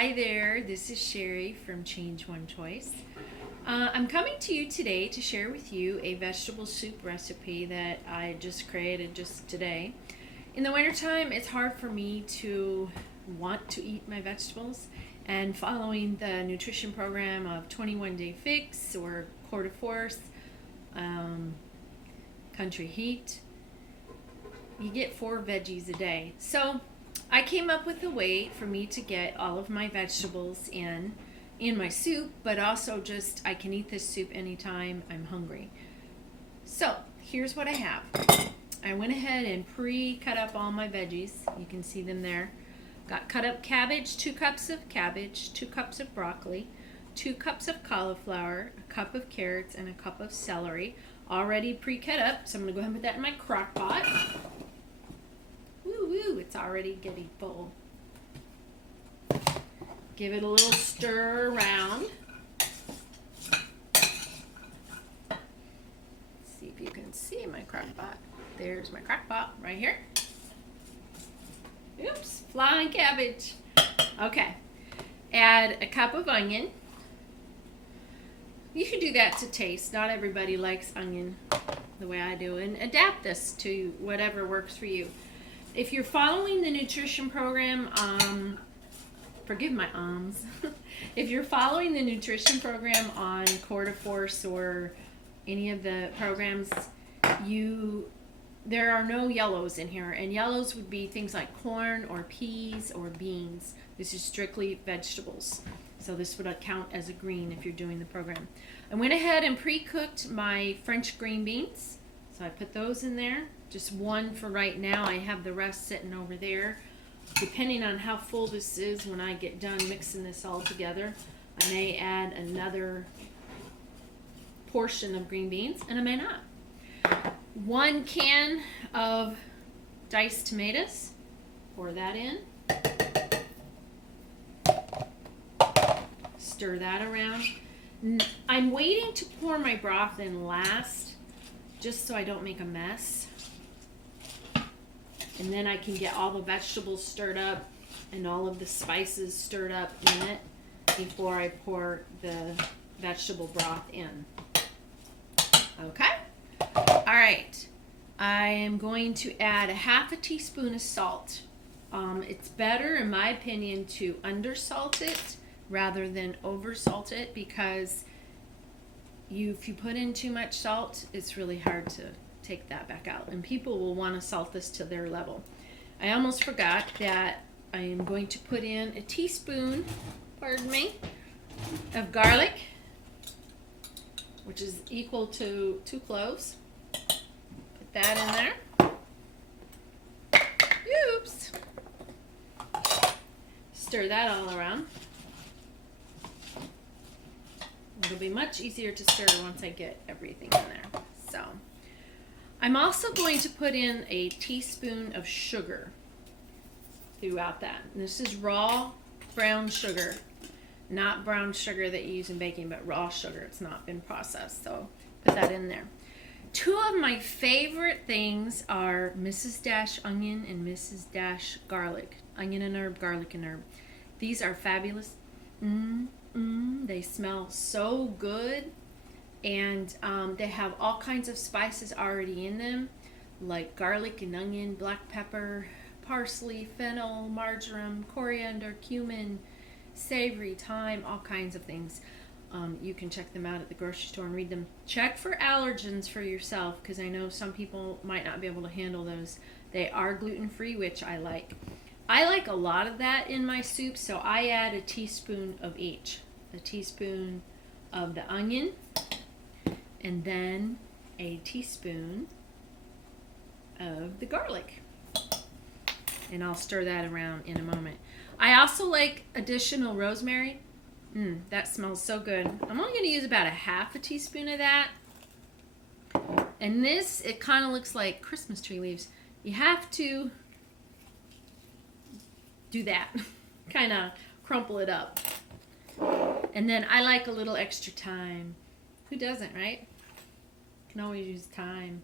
Hi there, this is Sherry from Change One Choice. I'm coming to you today to share with you a vegetable soup recipe that I just created just today. In the wintertime, it's hard for me to want to eat my vegetables, and following the nutrition program of 21 Day Fix or Quarter Force, Country Heat, you get 4 veggies a day. So I came up with a way for me to get all of my vegetables in my soup, but also just I can eat this soup anytime I'm hungry. So here's what I have. I went ahead and pre-cut up all my veggies. You can see them there. Got cut up cabbage, 2 cups of cabbage, 2 cups of broccoli, 2 cups of cauliflower, a cup of carrots, and a cup of celery. Already pre-cut up, so I'm gonna go ahead and put that in my crock pot. Woo, it's already getting full. Give it a little stir around. See if you can see my crock pot. There's my crock pot right here. Oops, flying cabbage. Okay, add a cup of onion. You can do that to taste. Not everybody likes onion the way I do, and adapt this to whatever works for you. If you're following the nutrition program, forgive my ums. If you're following the nutrition program on Quarter Force or any of the programs, there are no yellows in here, and yellows would be things like corn or peas or beans. This is strictly vegetables, so this would count as a green if you're doing the program. I went ahead and pre-cooked my French green beans, so I put those in there. Just 1 for right now. I have the rest sitting over there. Depending on how full this is when I get done mixing this all together, I may add another portion of green beans, and I may not. 1 can of diced tomatoes. Pour that in. Stir that around. I'm waiting to pour my broth in last, just so I don't make a mess. And then I can get all the vegetables stirred up and all of the spices stirred up in it before I pour the vegetable broth in. Okay? All right. I am going to add a half a teaspoon of salt. It's better, in my opinion, to undersalt it rather than oversalt it, because if you put in too much salt, it's really hard to take that back out, and people will want to salt this to their level. I almost forgot that I am going to put in a teaspoon, pardon me, of garlic, which is equal to 2 cloves. Put that in there. Oops. Stir that all around. It'll be much easier to stir once I get everything in there. So I'm also going to put in a teaspoon of sugar throughout that. And this is raw brown sugar, not brown sugar that you use in baking, but raw sugar. It's not been processed, so put that in there. 2 of my favorite things are Mrs. Dash onion and Mrs. Dash garlic. Onion and herb, garlic and herb. These are fabulous. They smell so good. And they have all kinds of spices already in them, like garlic and onion, black pepper, parsley, fennel, marjoram, coriander, cumin, savory, thyme, all kinds of things. You can check them out at the grocery store and read them. Check for allergens for yourself, because I know some people might not be able to handle those. They are gluten-free, which I like. I like a lot of that in my soup, so I add a teaspoon of each. A teaspoon of the onion, and then a teaspoon of the garlic. And I'll stir that around in a moment. I also like additional rosemary. That smells so good. I'm only going to use about a half a teaspoon of that. And this, it kind of looks like Christmas tree leaves. You have to do that. Kind of crumple it up. And then I like a little extra thyme. Who doesn't, right? Can always use thyme.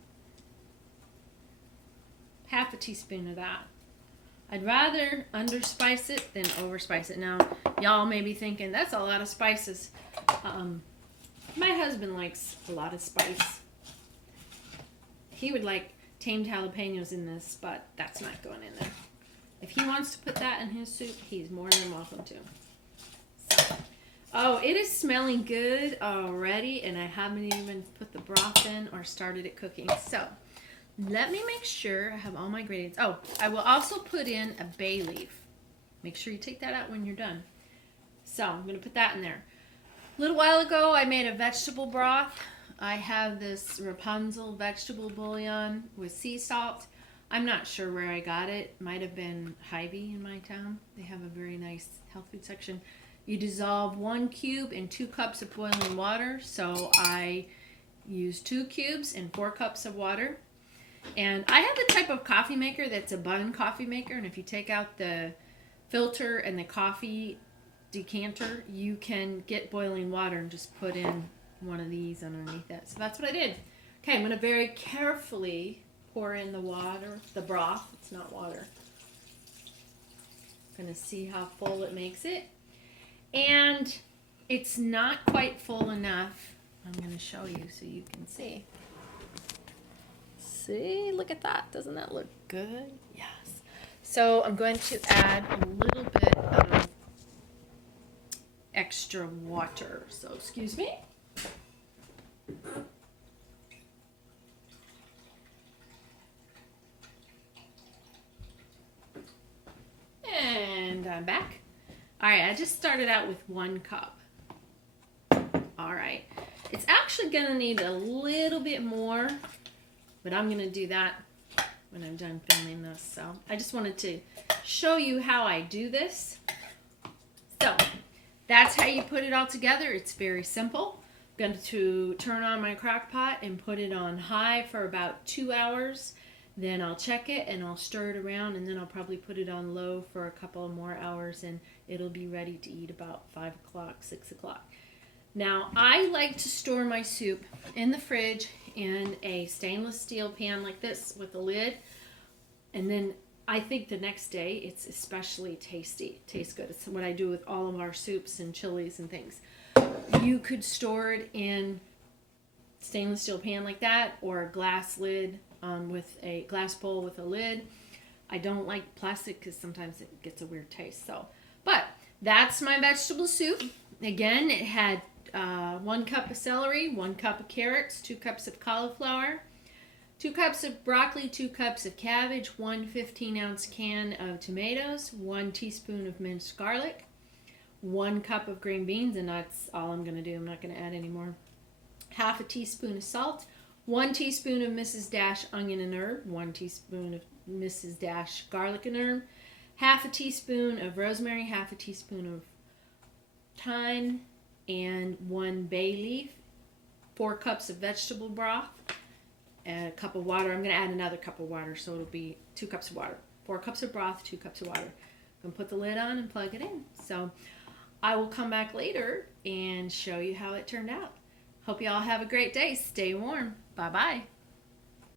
Half a teaspoon of that. I'd rather underspice it than overspice it. Now, y'all may be thinking, that's a lot of spices. My husband likes a lot of spice. He would like tamed jalapenos in this, but that's not going in there. If he wants to put that in his soup, he's more than welcome to. So, oh, it is smelling good already, and I haven't even put the broth in or started it cooking. So, let me make sure I have all my ingredients. Oh, I will also put in a bay leaf. Make sure you take that out when you're done. So, I'm going to put that in there. A little while ago, I made a vegetable broth. I have this Rapunzel vegetable bouillon with sea salt. I'm not sure where I got it. Might have been Hy-Vee in my town. They have a very nice health food section. You dissolve 1 cube in 2 cups of boiling water. So I used 2 cubes in 4 cups of water. And I have the type of coffee maker that's a bun coffee maker. And if you take out the filter and the coffee decanter, you can get boiling water and just put in one of these underneath it. So that's what I did. Okay, I'm going to very carefully pour in the water, the broth. It's not water. I'm going to see how full it makes it. And it's not quite full enough. I'm going to show you so you can see. See, look at that. Doesn't that look good? Yes. So I'm going to add a little bit of extra water. So excuse me. And I'm back. All right, I just started out with 1 cup. All right, it's actually gonna need a little bit more, but I'm gonna do that when I'm done filming this. So I just wanted to show you how I do this. So that's how you put it all together. It's very simple. I'm going to turn on my crock pot and put it on high for about 2 hours. Then I'll check it and I'll stir it around, and then I'll probably put it on low for a couple of more hours, and it'll be ready to eat about 5 o'clock, 6 o'clock. Now, I like to store my soup in the fridge in a stainless steel pan like this with a lid, and then I think the next day it's especially tasty. It tastes good. It's what I do with all of our soups and chilies and things. You could store it in stainless steel pan like that, or a glass lid with a glass bowl with a lid. I don't like plastic because sometimes it gets a weird taste. So, but that's my vegetable soup. Again, it had 1 cup of celery, 1 cup of carrots, 2 cups of cauliflower, 2 cups of broccoli, 2 cups of cabbage, 1 15-ounce can of tomatoes, 1 teaspoon of minced garlic, 1 cup of green beans, and that's all I'm going to do. I'm not going to add any more. Half a teaspoon of salt, 1 teaspoon of Mrs. Dash onion and herb, 1 teaspoon of Mrs. Dash garlic and herb, half a teaspoon of rosemary, half a teaspoon of thyme, and 1 bay leaf, 4 cups of vegetable broth, a cup of water. I'm going to add another cup of water, so it'll be 2 cups of water. 4 cups of broth, 2 cups of water. I'm going to put the lid on and plug it in. So I will come back later and show you how it turned out. Hope you all have a great day. Stay warm. Bye-bye.